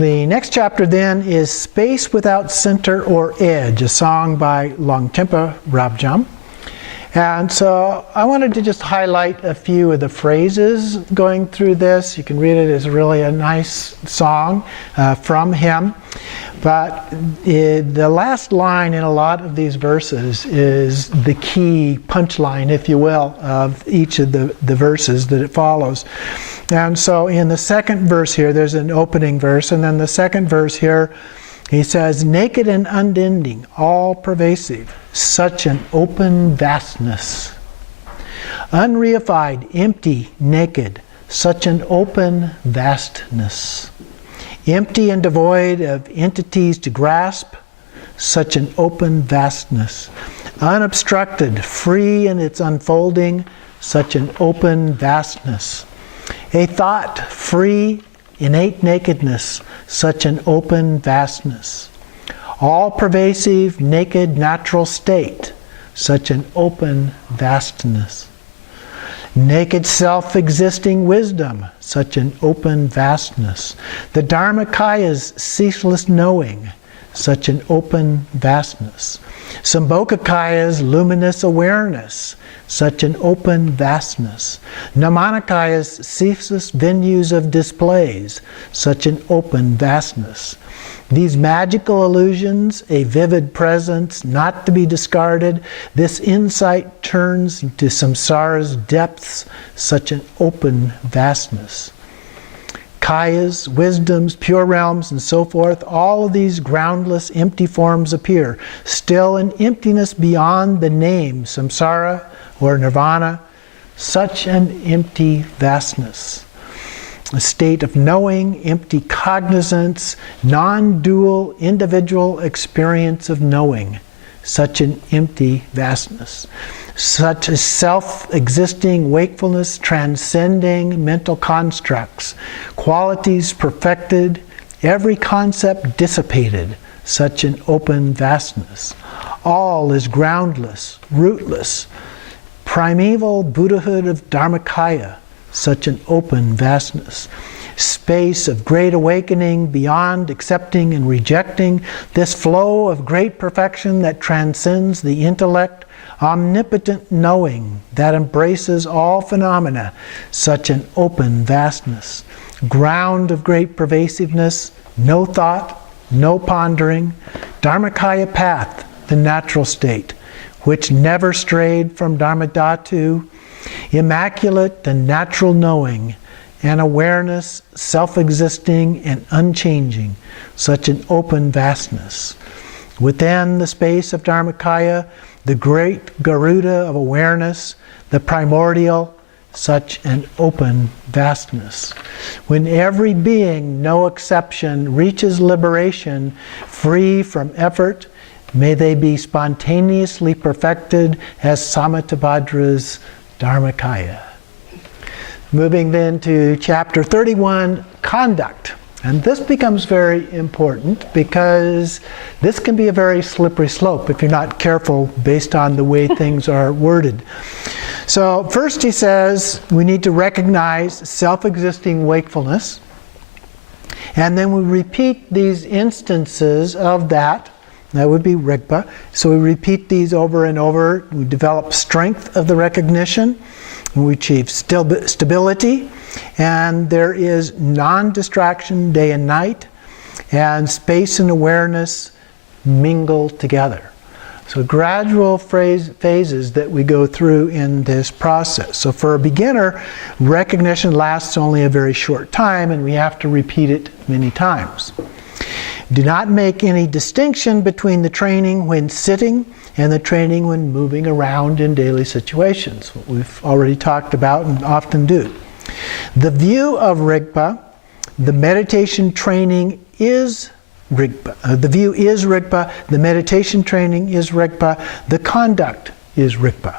The next chapter then is Space Without Center or Edge, a song by Longtempa Rabjam. And so I wanted to just highlight a few of the phrases going through this. You can read it as really a nice song from him. But the last line in a lot of these verses is the key punchline, if you will, of each of the verses that it follows. And so in the second verse here, there's an opening verse, and then the second verse here, he says, naked and unending, all pervasive, such an open vastness. Unreified, empty, naked, such an open vastness. Empty and devoid of entities to grasp, such an open vastness. Unobstructed, free in its unfolding, such an open vastness. A thought, free, innate nakedness, such an open vastness. All-pervasive, naked, natural state, such an open vastness. Naked self-existing wisdom, such an open vastness. The Dharmakaya's ceaseless knowing, such an open vastness. Sambhogakaya's luminous awareness, such an open vastness. Namanakaya's ceaseless venues of displays, such an open vastness. These magical illusions, a vivid presence, not to be discarded, this insight turns into samsara's depths, such an open vastness. Kayas, wisdoms, pure realms, and so forth, all of these groundless, empty forms appear, still an emptiness beyond the name, samsara or nirvana, such an empty vastness. A state of knowing, empty cognizance, non-dual individual experience of knowing, such an empty vastness. Such a self-existing wakefulness transcending mental constructs, qualities perfected, every concept dissipated, such an open vastness. All is groundless, rootless, primeval Buddhahood of Dharmakaya, such an open vastness. Space of great awakening beyond accepting and rejecting, this flow of great perfection that transcends the intellect, omnipotent knowing that embraces all phenomena, such an open vastness. Ground of great pervasiveness, no thought, no pondering, Dharmakaya path, the natural state, which never strayed from Dharmadhatu, immaculate the natural knowing, and awareness self-existing and unchanging, such an open vastness. Within the space of Dharmakaya, the great Garuda of awareness, the primordial, such an open vastness. When every being, no exception, reaches liberation, free from effort, may they be spontaneously perfected as Samattabhadra's Dharmakaya. Moving then to chapter 31, conduct. And this becomes very important because this can be a very slippery slope if you're not careful based on the way things are worded. So first he says we need to recognize self-existing wakefulness, and then we repeat these instances of that. That would be Rigpa. So we repeat these over and over. We develop strength of the recognition. And we achieve stability. And there is non-distraction day and night. And space and awareness mingle together. So gradual phases that we go through in this process. So for a beginner, recognition lasts only a very short time, and we have to repeat it many times. Do not make any distinction between the training when sitting and the training when moving around in daily situations, what we've already talked about and often do. The view of Rigpa, the meditation training is Rigpa. The view is Rigpa, the meditation training is Rigpa, the conduct is Rigpa.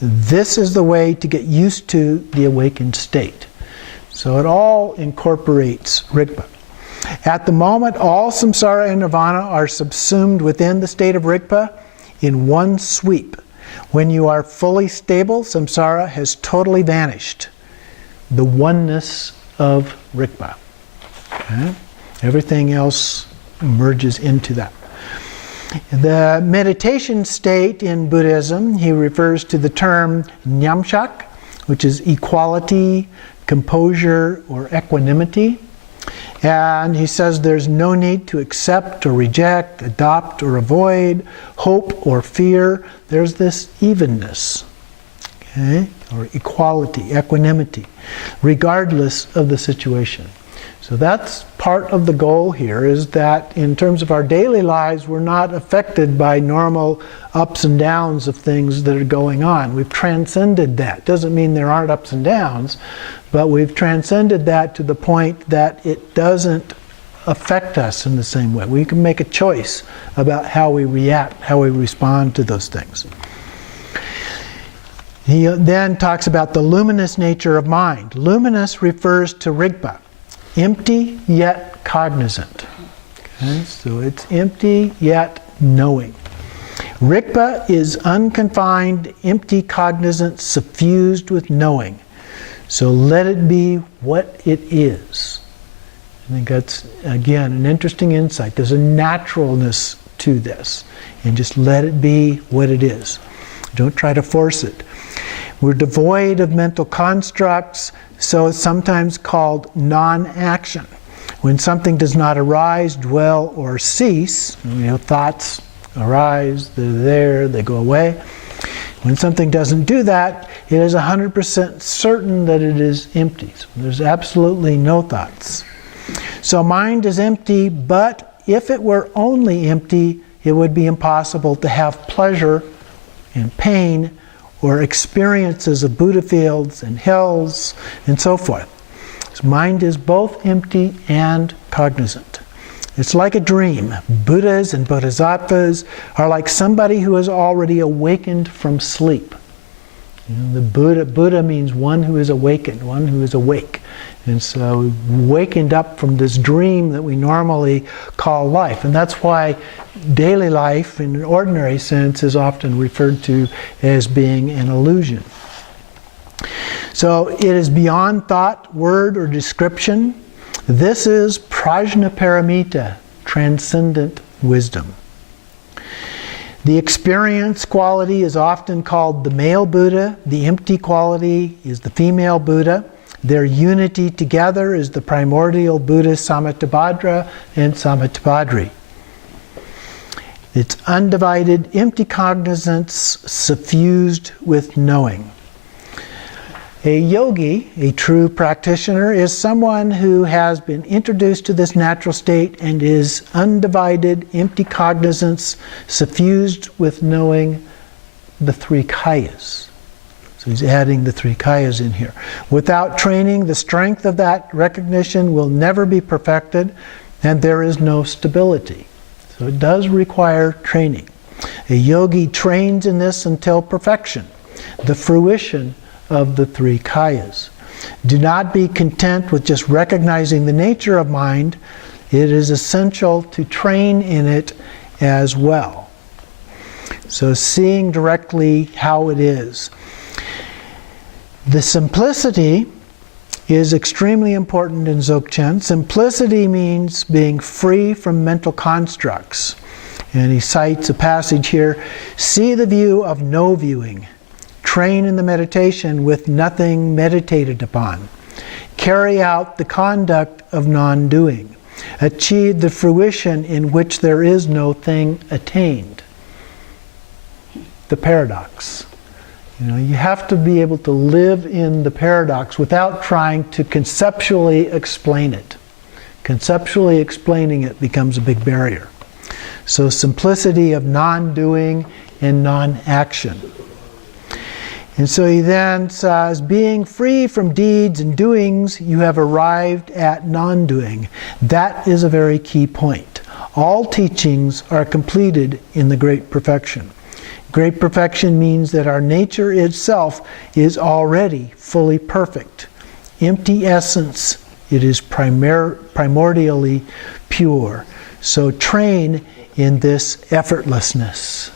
This is the way to get used to the awakened state. So it all incorporates Rigpa. At the moment, all samsara and nirvana are subsumed within the state of Rigpa in one sweep. When you are fully stable, samsara has totally vanished. The oneness of Rigpa. Okay? Everything else merges into that. The meditation state in Buddhism, he refers to the term nyamshak, which is equality, composure, or equanimity. And he says there's no need to accept or reject, adopt or avoid, hope or fear. There's this evenness, okay, or equality, equanimity, regardless of the situation. So that's part of the goal here, is that in terms of our daily lives, we're not affected by normal ups and downs of things that are going on. We've transcended that. Doesn't mean there aren't ups and downs, but we've transcended that to the point that it doesn't affect us in the same way. We can make a choice about how we react, how we respond to those things. He then talks about the luminous nature of mind. Luminous refers to Rigpa, empty yet cognizant. Okay, so it's empty yet knowing. Rigpa is unconfined, empty, cognizant, suffused with knowing. So let it be what it is. I think that's, again, an interesting insight. There's a naturalness to this. And just let it be what it is. Don't try to force it. We're devoid of mental constructs, so it's sometimes called non-action. When something does not arise, dwell, or cease, thoughts arise, they're there, they go away. When something doesn't do that, it is 100% certain that it is empty. So there's absolutely no thoughts. So mind is empty, but if it were only empty, it would be impossible to have pleasure and pain or experiences of Buddha fields and hells and so forth. So mind is both empty and cognizant. It's like a dream. Buddhas and bodhisattvas are like somebody who has already awakened from sleep. The Buddha means one who is awakened, one who is awake. And so wakened up from this dream that we normally call life. And that's why daily life, in an ordinary sense, is often referred to as being an illusion. So it is beyond thought, word, or description. This is prajnaparamita, transcendent wisdom. The experience quality is often called the male Buddha. The empty quality is the female Buddha. Their unity together is the primordial Buddha Samittabhadra and Samittabhadri. It's undivided, empty cognizance suffused with knowing. A yogi, a true practitioner, is someone who has been introduced to this natural state and is undivided, empty cognizance, suffused with knowing the three kayas. So he's adding the three kayas in here. Without training, the strength of that recognition will never be perfected, and there is no stability. So it does require training. A yogi trains in this until perfection, the fruition of the three kayas. Do not be content with just recognizing the nature of mind. It is essential to train in it as well. So seeing directly how it is. The simplicity is extremely important in Dzogchen. Simplicity means being free from mental constructs. And he cites a passage here, see the view of no viewing. Train in the meditation with nothing meditated upon. Carry out the conduct of non-doing. Achieve the fruition in which there is no thing attained. The paradox. You have to be able to live in the paradox without trying to conceptually explain it. Conceptually explaining it becomes a big barrier. So simplicity of non-doing and non-action. And so he then says, being free from deeds and doings, you have arrived at non-doing. That is a very key point. All teachings are completed in the Great Perfection. Great Perfection means that our nature itself is already fully perfect. Empty essence, it is primordially pure. So train in this effortlessness.